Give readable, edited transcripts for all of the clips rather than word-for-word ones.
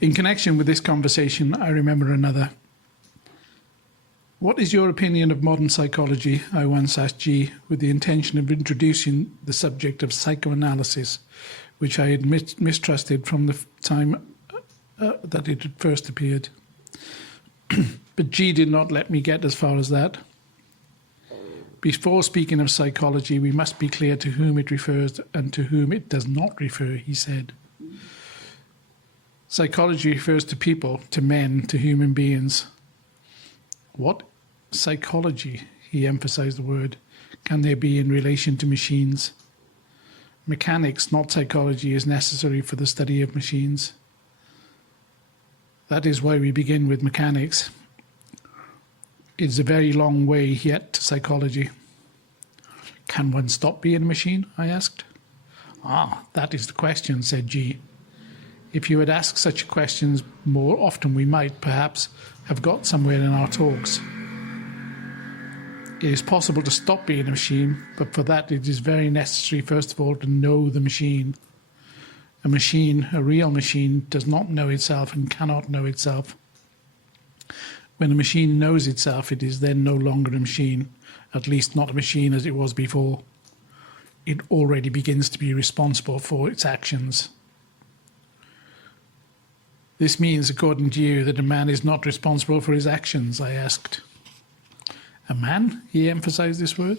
In connection with this conversation, I remember another. What is your opinion of modern psychology? I once asked G, with the intention of introducing the subject of psychoanalysis, which I had mistrusted from the time that it had first appeared. But G did not let me get as far as that. Before speaking of psychology, we must be clear to whom it refers and to whom it does not refer, he said. Psychology refers to people, to men, to human beings. What psychology, he emphasized the word, can there be in relation to machines? Mechanics, not psychology, is necessary for the study of machines. That is why we begin with mechanics. It's a very long way yet to psychology. Can one stop being a machine? I asked. Ah, that is the question, said G. If you had asked such questions more often, we might, perhaps, have got somewhere in our talks. It is possible to stop being a machine, but for that it is very necessary, first of all, to know the machine. A machine, a real machine, does not know itself and cannot know itself. When a machine knows itself, it is then no longer a machine, at least not a machine as it was before. It already begins to be responsible for its actions. This means, according to you, that a man is not responsible for his actions, I asked. A man, he emphasized this word,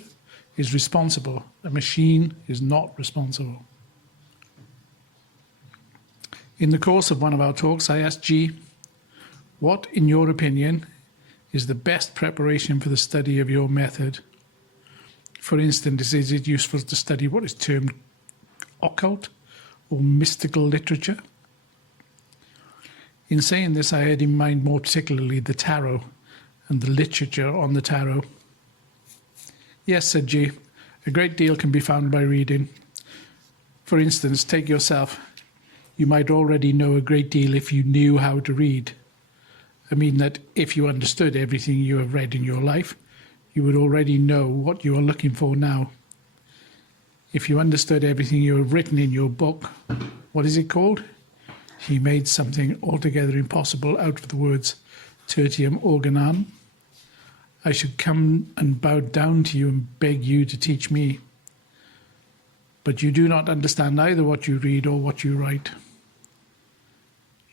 is responsible. A machine is not responsible. In the course of one of our talks, I asked G, what, in your opinion, is the best preparation for the study of your method? For instance, is it useful to study what is termed occult or mystical literature? In saying this, I had in mind more particularly the tarot and the literature on the tarot. Yes, said G, a great deal can be found by reading. For instance, take yourself. You might already know a great deal if you knew how to read. I mean that if you understood everything you have read in your life, you would already know what you are looking for now. If you understood everything you have written in your book, what is it called? He made something altogether impossible out of the words tertium organum. I should come and bow down to you and beg you to teach me. But you do not understand either what you read or what you write.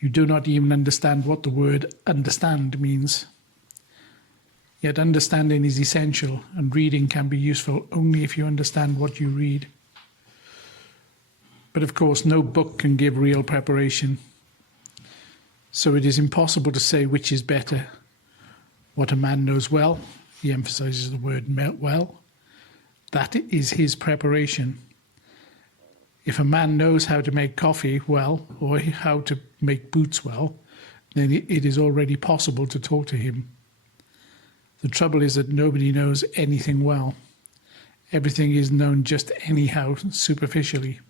You do not even understand what the word understand means. Yet understanding is essential, and reading can be useful only if you understand what you read. But of course, no book can give real preparation. So it is impossible to say which is better. What a man knows well, he emphasizes the word well, that is his preparation. If a man knows how to make coffee well, or how to make boots well, then it is already possible to talk to him. The trouble is that nobody knows anything well. Everything is known just anyhow, superficially.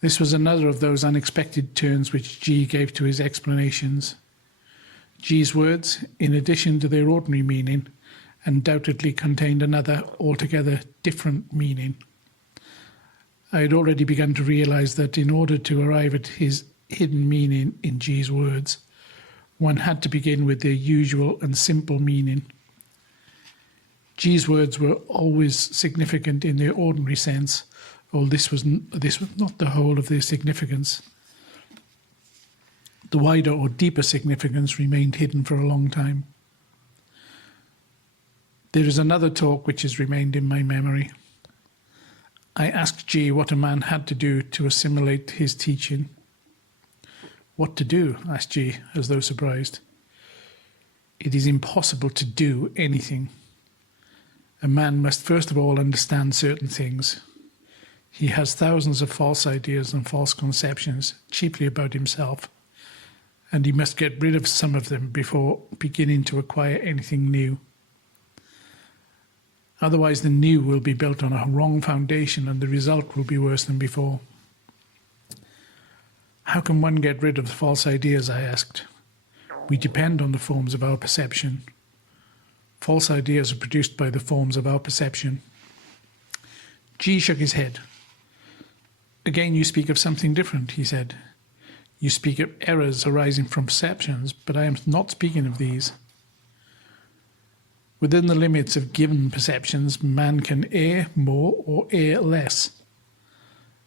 This was another of those unexpected turns which G gave to his explanations. G's words, in addition to their ordinary meaning, undoubtedly contained another, altogether different meaning. I had already begun to realize that in order to arrive at his hidden meaning in G's words, one had to begin with their usual and simple meaning. G's words were always significant in their ordinary sense, although this was not the whole of their significance. The wider or deeper significance remained hidden for a long time. There is another talk which has remained in my memory. I asked G what a man had to do to assimilate his teaching. What to do? Asked G, as though surprised. It is impossible to do anything. A man must first of all understand certain things. He has thousands of false ideas and false conceptions, chiefly about himself, and he must get rid of some of them before beginning to acquire anything new. Otherwise, the new will be built on a wrong foundation and the result will be worse than before. How can one get rid of the false ideas? I asked. We depend on the forms of our perception. False ideas are produced by the forms of our perception. G shook his head. Again, you speak of something different, he said. You speak of errors arising from perceptions, but I am not speaking of these. Within the limits of given perceptions, man can err more or err less.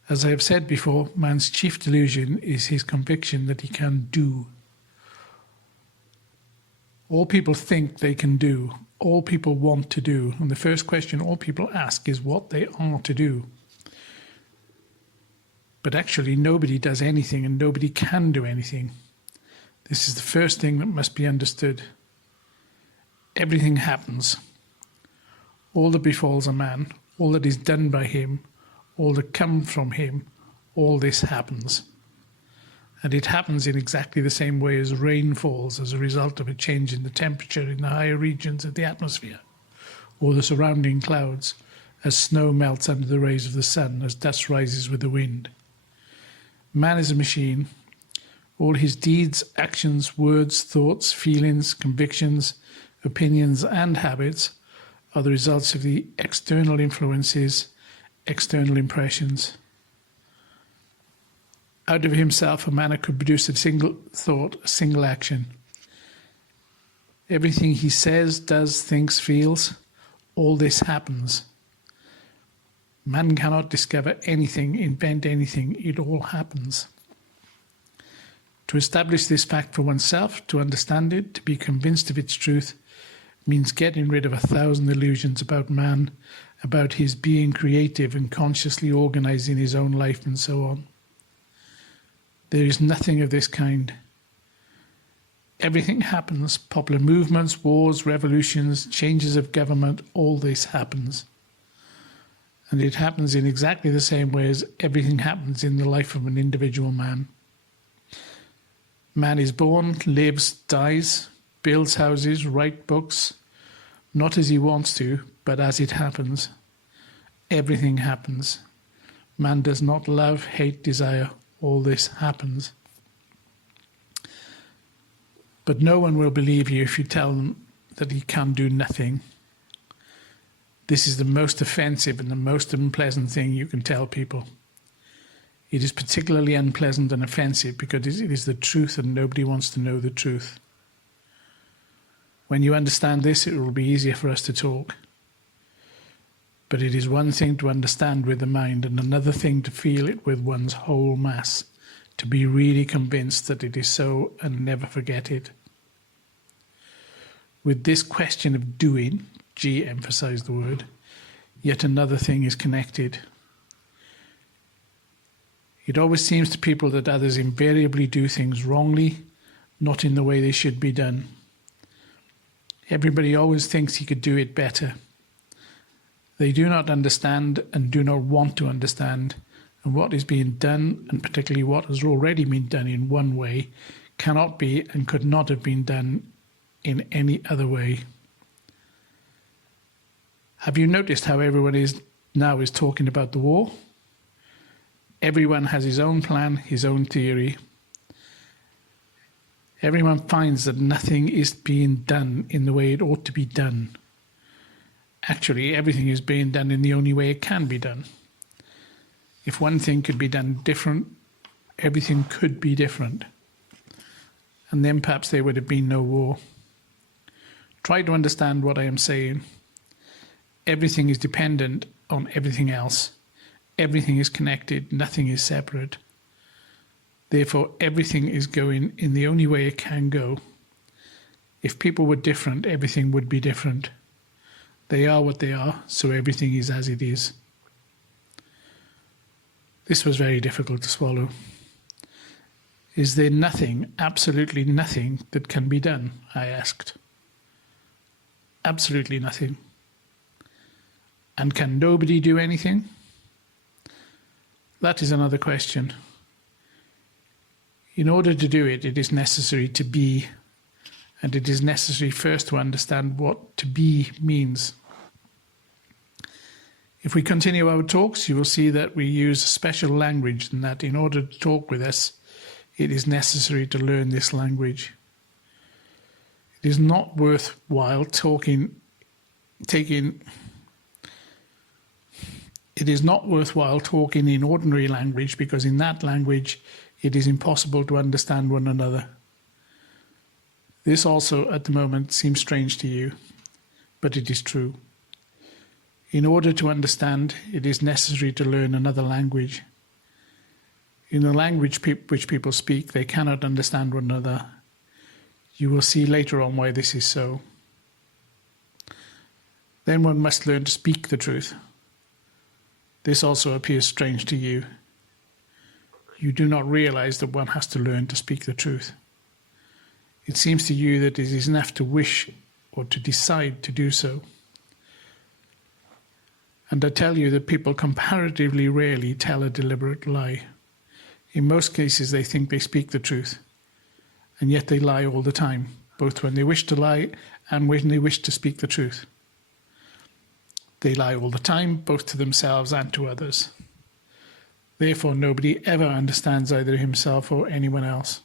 As I have said before, man's chief delusion is his conviction that he can do. All people think they can do, all people want to do, and the first question all people ask is what they are to do. But actually nobody does anything and nobody can do anything. This is the first thing that must be understood. Everything happens. All that befalls a man, all that is done by him, all that comes from him, all this happens. And it happens in exactly the same way as rain falls as a result of a change in the temperature in the higher regions of the atmosphere, or the surrounding clouds, as snow melts under the rays of the sun, as dust rises with the wind. Man is a machine. All his deeds, actions, words, thoughts, feelings, convictions, opinions and habits are the results of the external influences, external impressions. Out of himself, a man could produce a single thought, a single action. Everything he says, does, thinks, feels, all this happens. Man cannot discover anything, invent anything, it all happens. To establish this fact for oneself, to understand it, to be convinced of its truth, means getting rid of 1,000 illusions about man, about his being creative and consciously organizing his own life and so on. There is nothing of this kind. Everything happens, popular movements, wars, revolutions, changes of government, all this happens. And it happens in exactly the same way as everything happens in the life of an individual man. Man is born, lives, dies, builds houses, writes books, not as he wants to, but as it happens. Everything happens. Man does not love, hate, desire. All this happens. But no one will believe you if you tell them that he can do nothing. This is the most offensive and the most unpleasant thing you can tell people. It is particularly unpleasant and offensive because it is the truth and nobody wants to know the truth. When you understand this, it will be easier for us to talk. But it is one thing to understand with the mind and another thing to feel it with one's whole mass, to be really convinced that it is so and never forget it. With this question of doing, G emphasized the word, yet another thing is connected. It always seems to people that others invariably do things wrongly, not in the way they should be done. Everybody always thinks he could do it better. They do not understand and do not want to understand, and what is being done, and particularly what has already been done in one way, cannot be and could not have been done in any other way. Have you noticed how everyone is talking about the war? Everyone has his own plan, his own theory. Everyone finds that nothing is being done in the way it ought to be done. Actually, everything is being done in the only way it can be done. If one thing could be done different, everything could be different. And then perhaps there would have been no war. Try to understand what I am saying. Everything is dependent on everything else. Everything is connected, nothing is separate. Therefore, everything is going in the only way it can go. If people were different, everything would be different. They are what they are, so everything is as it is. This was very difficult to swallow. Is there nothing, absolutely nothing, that can be done? I asked. Absolutely nothing. And can nobody do anything? That is another question. In order to do it, it is necessary to be, and it is necessary first to understand what to be means. If we continue our talks, you will see that we use a special language and that in order to talk with us, it is necessary to learn this language. It is not worthwhile It is not worthwhile talking in ordinary language because in that language it is impossible to understand one another. This also at the moment seems strange to you, but it is true. In order to understand, it is necessary to learn another language. In the language which people speak, they cannot understand one another. You will see later on why this is so. Then one must learn to speak the truth. This also appears strange to you. You do not realize that one has to learn to speak the truth. It seems to you that it is enough to wish or to decide to do so. And I tell you that people comparatively rarely tell a deliberate lie. In most cases, they think they speak the truth, and yet they lie all the time, both when they wish to lie and when they wish to speak the truth. They lie all the time, both to themselves and to others. Therefore, nobody ever understands either himself or anyone else.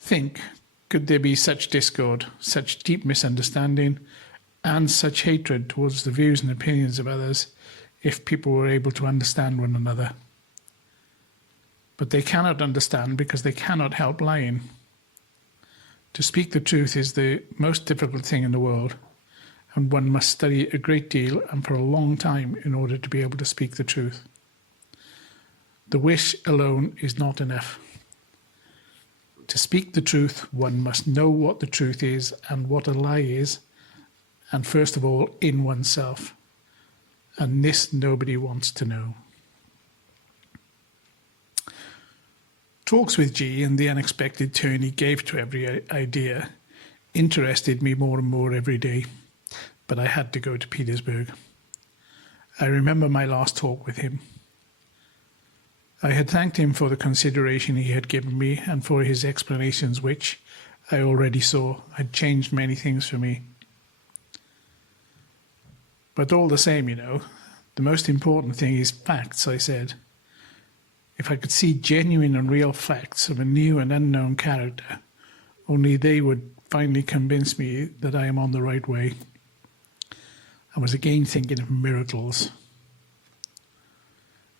Think, could there be such discord, such deep misunderstanding, and such hatred towards the views and opinions of others if people were able to understand one another? But they cannot understand because they cannot help lying. To speak the truth is the most difficult thing in the world, and one must study a great deal and for a long time in order to be able to speak the truth. The wish alone is not enough. To speak the truth, one must know what the truth is and what a lie is, and first of all, in oneself. And this nobody wants to know. Talks with G and the unexpected turn he gave to every idea interested me more and more every day, but I had to go to Petersburg. I remember my last talk with him. I had thanked him for the consideration he had given me and for his explanations which, I already saw, had changed many things for me. But all the same, the most important thing is facts, I said. If I could see genuine and real facts of a new and unknown character, only they would finally convince me that I am on the right way. I was again thinking of miracles.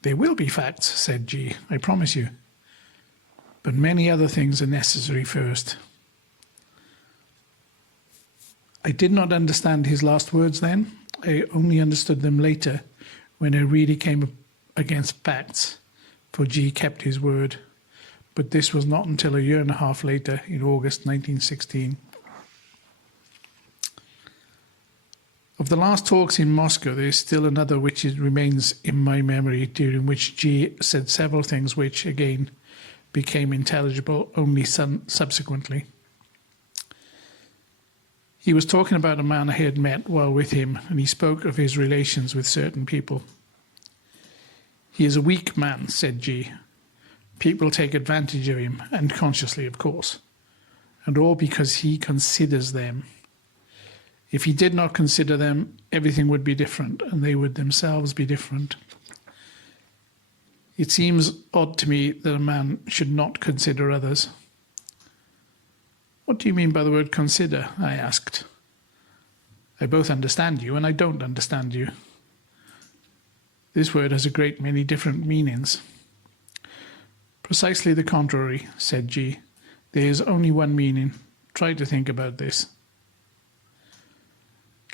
There will be facts, said G, I promise you. But many other things are necessary first. I did not understand his last words then. I only understood them later when I really came against facts, for G kept his word. But this was not until a year and a half later, in August 1916. Of the last talks in Moscow, there is still another which remains in my memory, during which G said several things which, again, became intelligible only subsequently. He was talking about a man I had met while with him, and he spoke of his relations with certain people. He is a weak man, said G. People take advantage of him, unconsciously, of course, and all because he considers them. If he did not consider them, everything would be different, and they would themselves be different. It seems odd to me that a man should not consider others. What do you mean by the word consider? I asked. I both understand you and I don't understand you. This word has a great many different meanings. Precisely the contrary, said G. There is only one meaning. Try to think about this.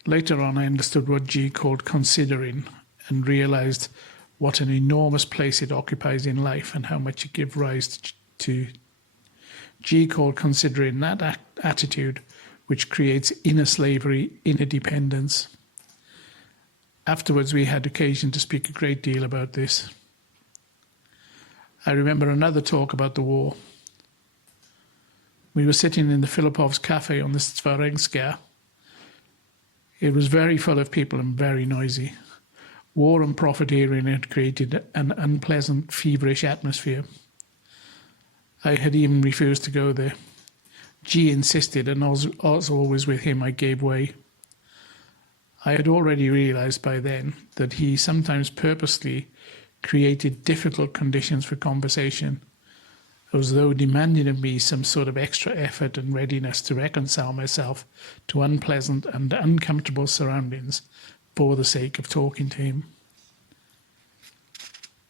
Later on, I understood what G called considering and realized what an enormous place it occupies in life and how much it gives rise to. G called considering that attitude which creates inner slavery, inner dependence. Afterwards, we had occasion to speak a great deal about this. I remember another talk about the war. We were sitting in the Filipov's cafe on the Svarenskaya. It was very full of people and very noisy. War and profiteering had created an unpleasant, feverish atmosphere. I had even refused to go there. G insisted, and as always with him, I gave way. I had already realized by then that he sometimes purposely created difficult conditions for conversation, as though demanding of me some sort of extra effort and readiness to reconcile myself to unpleasant and uncomfortable surroundings for the sake of talking to him.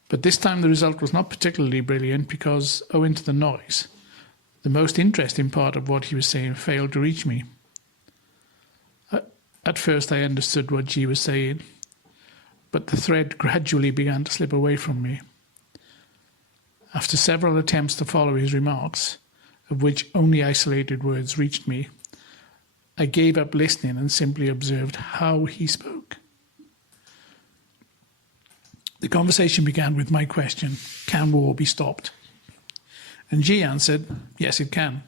But this time the result was not particularly brilliant because, owing to the noise, the most interesting part of what he was saying failed to reach me. At first I understood what G was saying, but the thread gradually began to slip away from me. After several attempts to follow his remarks, of which only isolated words reached me, I gave up listening and simply observed how he spoke. The conversation began with my question, can war be stopped? And G answered, yes, it can.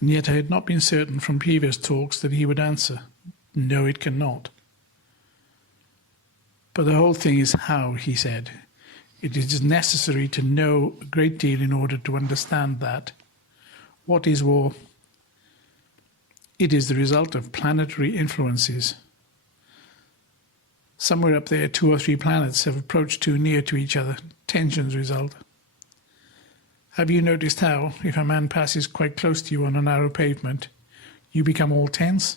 And yet I had not been certain from previous talks that he would answer, no, it cannot. But the whole thing is how, he said. It is necessary to know a great deal in order to understand that. What is war? It is the result of planetary influences. Somewhere up there, 2 or 3 planets have approached too near to each other. Tensions result. Have you noticed how, if a man passes quite close to you on a narrow pavement, you become all tense?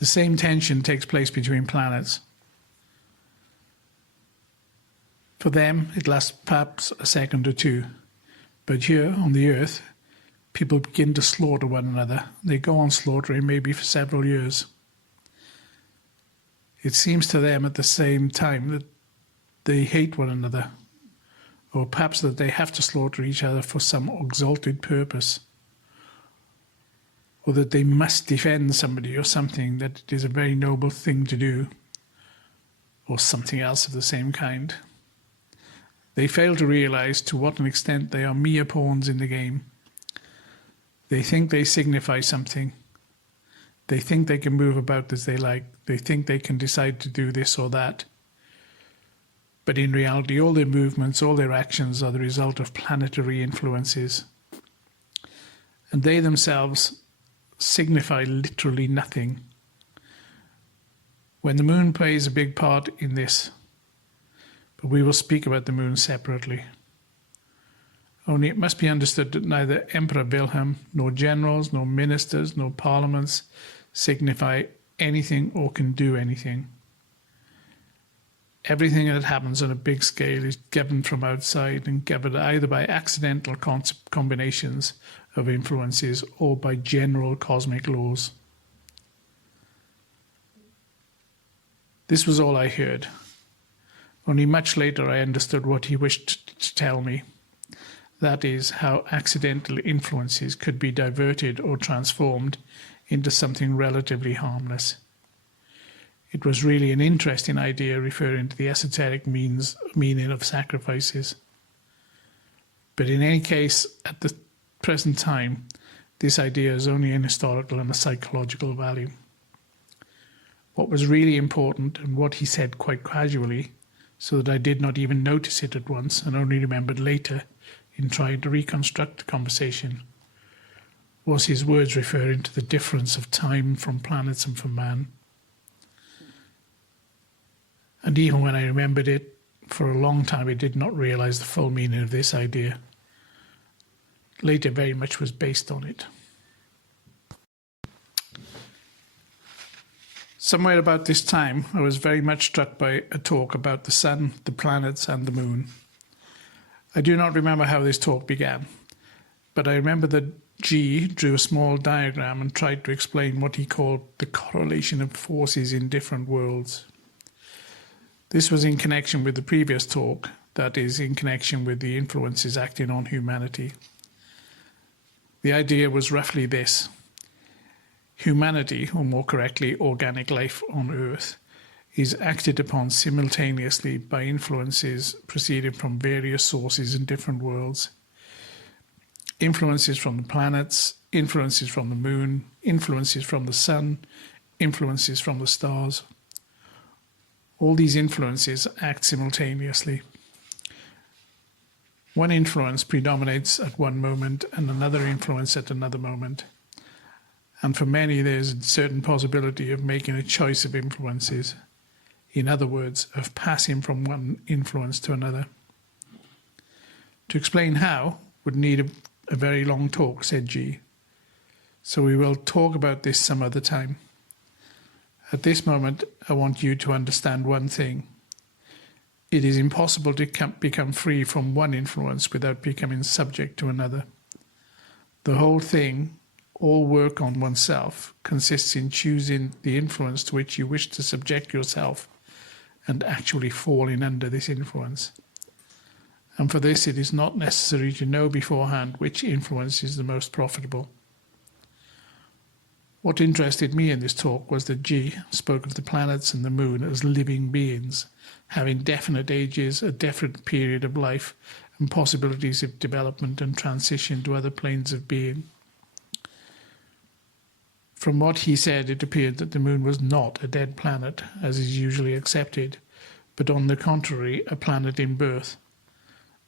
The same tension takes place between planets. For them, it lasts perhaps a second or 2. But here, on the Earth, people begin to slaughter one another. They go on slaughtering maybe for several years. It seems to them at the same time that they hate one another, or perhaps that they have to slaughter each other for some exalted purpose, or that they must defend somebody or something, that it is a very noble thing to do, or something else of the same kind. They fail to realize to what an extent they are mere pawns in the game. They think they signify something. They think they can move about as they like. They think they can decide to do this or that. But in reality, all their movements, all their actions are the result of planetary influences. And they themselves signify literally nothing. When the moon plays a big part in this, but we will speak about the moon separately. Only it must be understood that neither Emperor Wilhelm, nor generals, nor ministers, nor parliaments signify anything or can do anything. Everything that happens on a big scale is governed from outside and governed either by accidental combinations of influences or by general cosmic laws. This was all I heard. Only much later I understood what he wished to tell me. That is, how accidental influences could be diverted or transformed into something relatively harmless. It was really an interesting idea referring to the esoteric meaning of sacrifices. But in any case, at the present time, this idea is only an historical and a psychological value. What was really important, and what he said quite casually, so that I did not even notice it at once and only remembered later in trying to reconstruct the conversation, was his words referring to the difference of time from planets and from man. And even when I remembered it, for a long time I did not realize the full meaning of this idea. Later very much was based on it. Somewhere about this time, I was very much struck by a talk about the sun, the planets, and the moon. I do not remember how this talk began, but I remember that G drew a small diagram and tried to explain what he called the correlation of forces in different worlds. This was in connection with the previous talk, that is, in connection with the influences acting on humanity. The idea was roughly this. Humanity, or more correctly, organic life on Earth, is acted upon simultaneously by influences proceeding from various sources in different worlds. Influences from the planets, influences from the moon, influences from the sun, influences from the stars. All these influences act simultaneously. One influence predominates at one moment and another influence at another moment. And for many, there's a certain possibility of making a choice of influences. In other words, of passing from one influence to another. To explain how would need a very long talk, said G. So we will talk about this some other time. At this moment, I want you to understand one thing. It is impossible to become free from one influence without becoming subject to another. The whole thing, all work on oneself, consists in choosing the influence to which you wish to subject yourself and actually falling under this influence. And for this, it is not necessary to know beforehand which influence is the most profitable. What interested me in this talk was that G spoke of the planets and the moon as living beings, having definite ages, a definite period of life, and possibilities of development and transition to other planes of being. From what he said, it appeared that the moon was not a dead planet, as is usually accepted, but on the contrary, a planet in birth,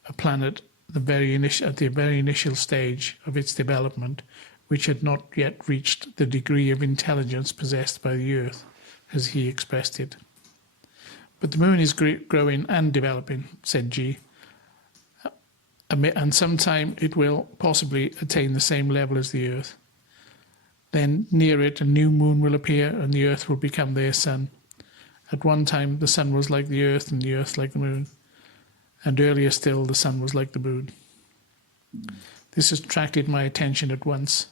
a planet at the very initial stage of its development, which had not yet reached the degree of intelligence possessed by the Earth, as he expressed it. But the moon is growing and developing, said G, and sometime it will possibly attain the same level as the Earth. Then near it a new moon will appear and the Earth will become their sun. At one time the sun was like the Earth and the Earth like the moon, and earlier still the sun was like the moon. This attracted my attention at once.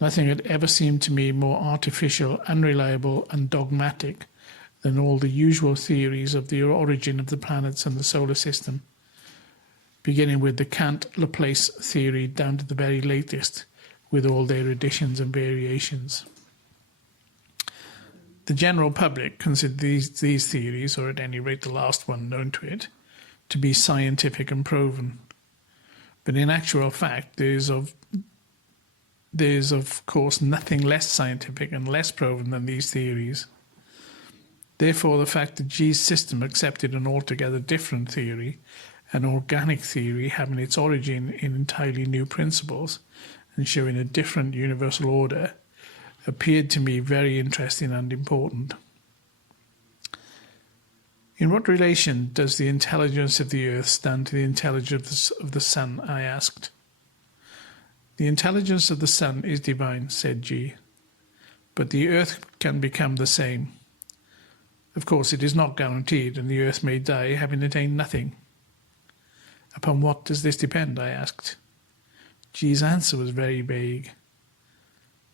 Nothing had ever seemed to me more artificial, unreliable and dogmatic than all the usual theories of the origin of the planets and the solar system, beginning with the Kant-Laplace theory down to the very latest, with all their additions and variations. The general public consider these theories, or at any rate the last one known to it, to be scientific and proven. But in actual fact, there is of course nothing less scientific and less proven than these theories. Therefore, the fact that G's system accepted an altogether different theory, an organic theory having its origin in entirely new principles and showing a different universal order, appeared to me very interesting and important. In what relation does the intelligence of the Earth stand to the intelligence of the Sun? I asked. The intelligence of the Sun is divine, said G, but the Earth can become the same. Of course, it is not guaranteed, and the Earth may die having attained nothing. Upon what does this depend? I asked. G's answer was very vague.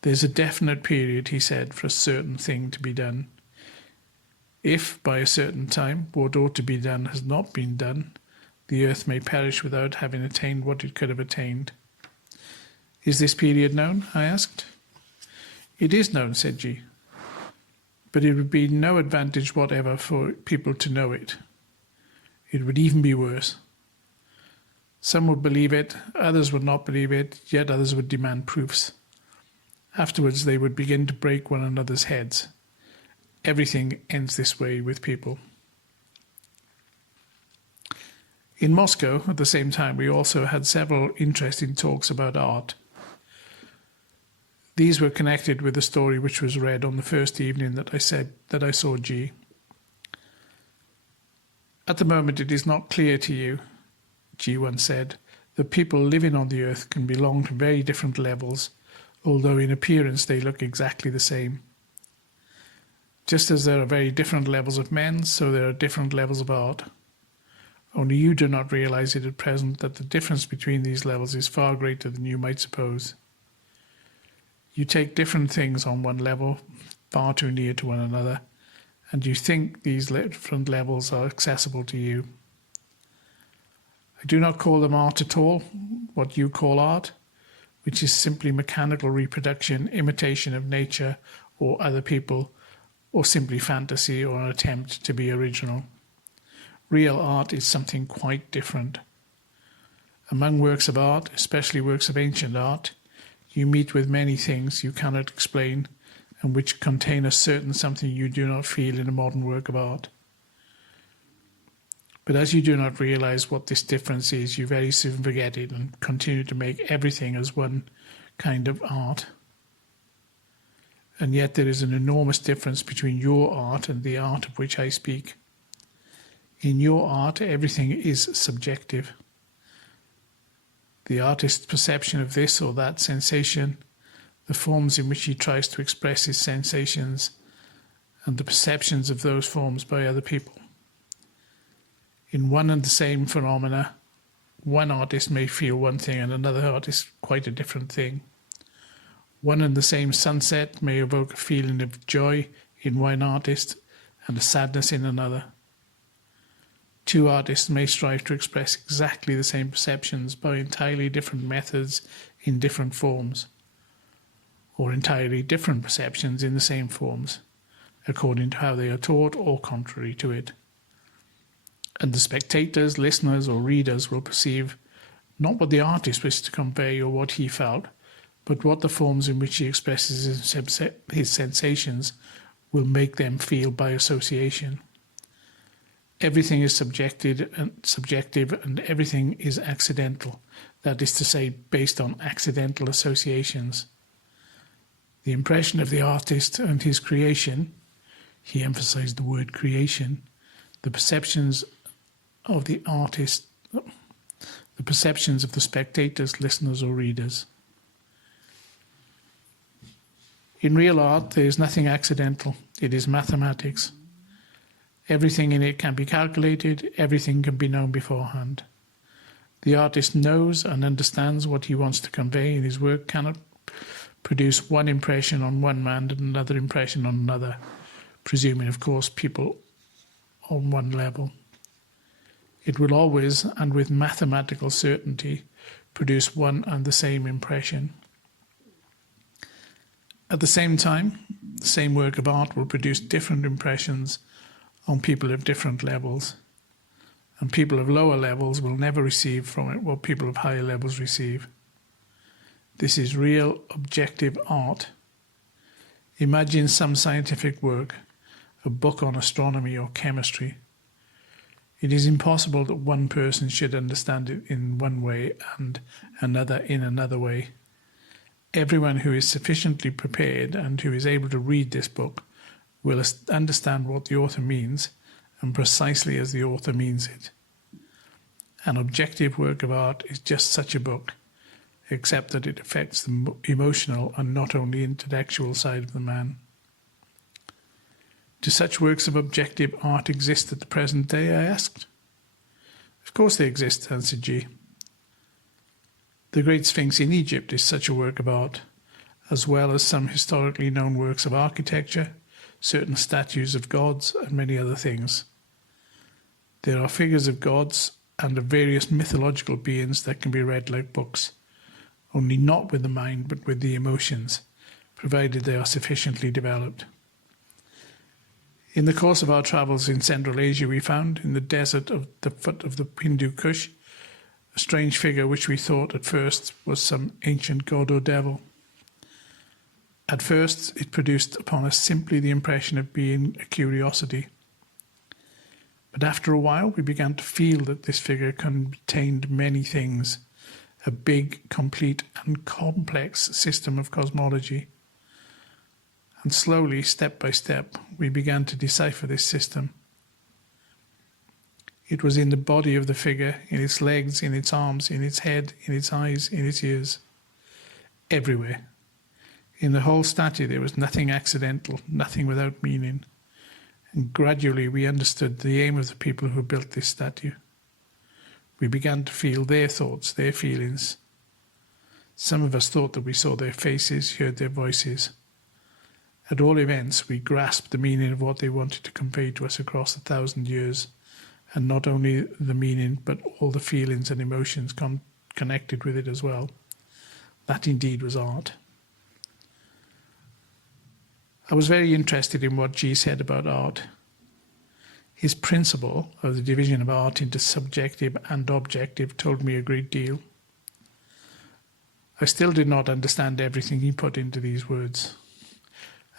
There's a definite period, he said, for a certain thing to be done. If, by a certain time, what ought to be done has not been done, the Earth may perish without having attained what it could have attained. Is this period known? I asked. It is known, said G, but it would be no advantage whatever for people to know it. It would even be worse. Some would believe it, others would not believe it, yet others would demand proofs. Afterwards they would begin to break one another's heads. Everything ends this way with people. In Moscow, at the same time, we also had several interesting talks about art. These were connected with the story which was read on the first evening that I saw G. At the moment it is not clear to you, G once said, that people living on the Earth can belong to very different levels, although in appearance they look exactly the same. Just as there are very different levels of men, so there are different levels of art. Only you do not realize it at present that the difference between these levels is far greater than you might suppose. You take different things on one level, far too near to one another, and you think these different levels are accessible to you. I do not call them art at all, what you call art, which is simply mechanical reproduction, imitation of nature or other people, or simply fantasy or an attempt to be original. Real art is something quite different. Among works of art, especially works of ancient art, you meet with many things you cannot explain and which contain a certain something you do not feel in a modern work of art. But as you do not realize what this difference is, you very soon forget it and continue to make everything as one kind of art. And yet there is an enormous difference between your art and the art of which I speak. In your art, everything is subjective. The artist's perception of this or that sensation, the forms in which he tries to express his sensations, and the perceptions of those forms by other people. In one and the same phenomena, one artist may feel one thing and another artist quite a different thing. One and the same sunset may evoke a feeling of joy in one artist and a sadness in another. Two artists may strive to express exactly the same perceptions by entirely different methods in different forms, or entirely different perceptions in the same forms, according to how they are taught or contrary to it. And the spectators, listeners, or readers will perceive not what the artist wished to convey or what he felt, but what the forms in which he expresses his sensations will make them feel by association. Everything is subjective and everything is accidental, that is to say, based on accidental associations. The impression of the artist and his creation, he emphasized the word creation, the perceptions of the artist, the perceptions of the spectators, listeners, or readers. In real art, there is nothing accidental. It is mathematics. Everything in it can be calculated, everything can be known beforehand. The artist knows and understands what he wants to convey, and his work cannot produce one impression on one man and another impression on another, presuming, of course, people on one level. It will always, and with mathematical certainty, produce one and the same impression. At the same time, the same work of art will produce different impressions on people of different levels, and people of lower levels will never receive from it what people of higher levels receive. This is real objective art. Imagine some scientific work, a book on astronomy or chemistry. It is impossible that one person should understand it in one way and another in another way. Everyone who is sufficiently prepared and who is able to read this book will understand what the author means, and precisely as the author means it. An objective work of art is just such a book, except that it affects the emotional and not only intellectual side of the man. Do such works of objective art exist at the present day, I asked. Of course they exist, answered G. The Great Sphinx in Egypt is such a work of art, as well as some historically known works of architecture, certain statues of gods, and many other things. There are figures of gods and of various mythological beings that can be read like books, only not with the mind but with the emotions, provided they are sufficiently developed. In the course of our travels in Central Asia, we found, in the desert of the foot of the Hindu Kush, a strange figure which we thought at first was some ancient god or devil. At first, it produced upon us simply the impression of being a curiosity. But after a while, we began to feel that this figure contained many things, a big, complete, and complex system of cosmology. And slowly, step by step, we began to decipher this system. It was in the body of the figure, in its legs, in its arms, in its head, in its eyes, in its ears, everywhere. In the whole statue there was nothing accidental, nothing without meaning. And gradually we understood the aim of the people who built this statue. We began to feel their thoughts, their feelings. Some of us thought that we saw their faces, heard their voices. At all events, we grasped the meaning of what they wanted to convey to us across 1,000 years, and not only the meaning, but all the feelings and emotions connected with it as well. That indeed was art. I was very interested in what G said about art. His principle of the division of art into subjective and objective told me a great deal. I still did not understand everything he put into these words.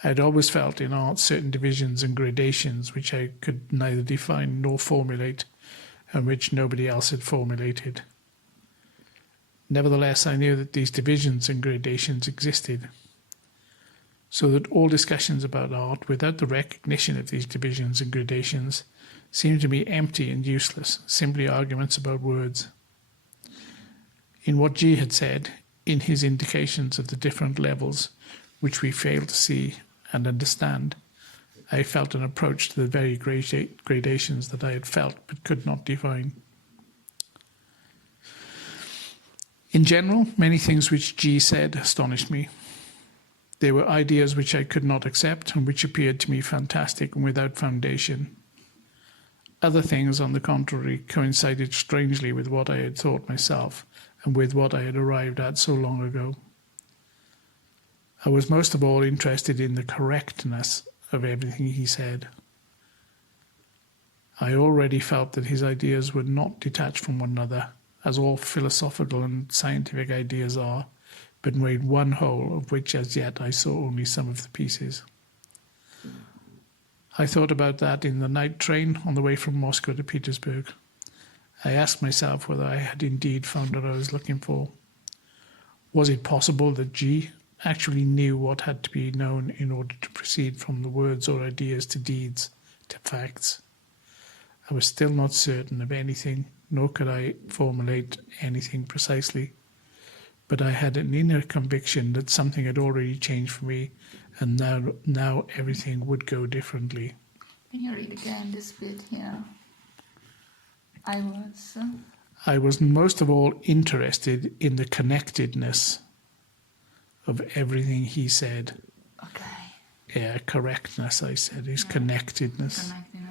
I had always felt in art certain divisions and gradations which I could neither define nor formulate, and which nobody else had formulated. Nevertheless, I knew that these divisions and gradations existed, so that all discussions about art without the recognition of these divisions and gradations seemed to me empty and useless, simply arguments about words. In what G had said, in his indications of the different levels, which we fail to see and understand. I felt an approach to the very gradations that I had felt but could not define. In general, many things which G said astonished me. They were ideas which I could not accept and which appeared to me fantastic and without foundation. Other things, on the contrary, coincided strangely with what I had thought myself and with what I had arrived at so long ago. I was most of all interested in the correctness of everything he said. I already felt that his ideas were not detached from one another, as all philosophical and scientific ideas are, but made one whole, of which as yet I saw only some of the pieces. I thought about that in the night train on the way from Moscow to Petersburg. I asked myself whether I had indeed found what I was looking for. Was it possible that G actually knew what had to be known in order to proceed from the words or ideas to deeds, to facts? I was still not certain of anything, nor could I formulate anything precisely. But I had an inner conviction that something had already changed for me, and now everything would go differently. Can you read again this bit here? I was most of all interested in the connectedness of everything he said. Okay. Yeah, correctness, I said, is connectedness. Connectedness.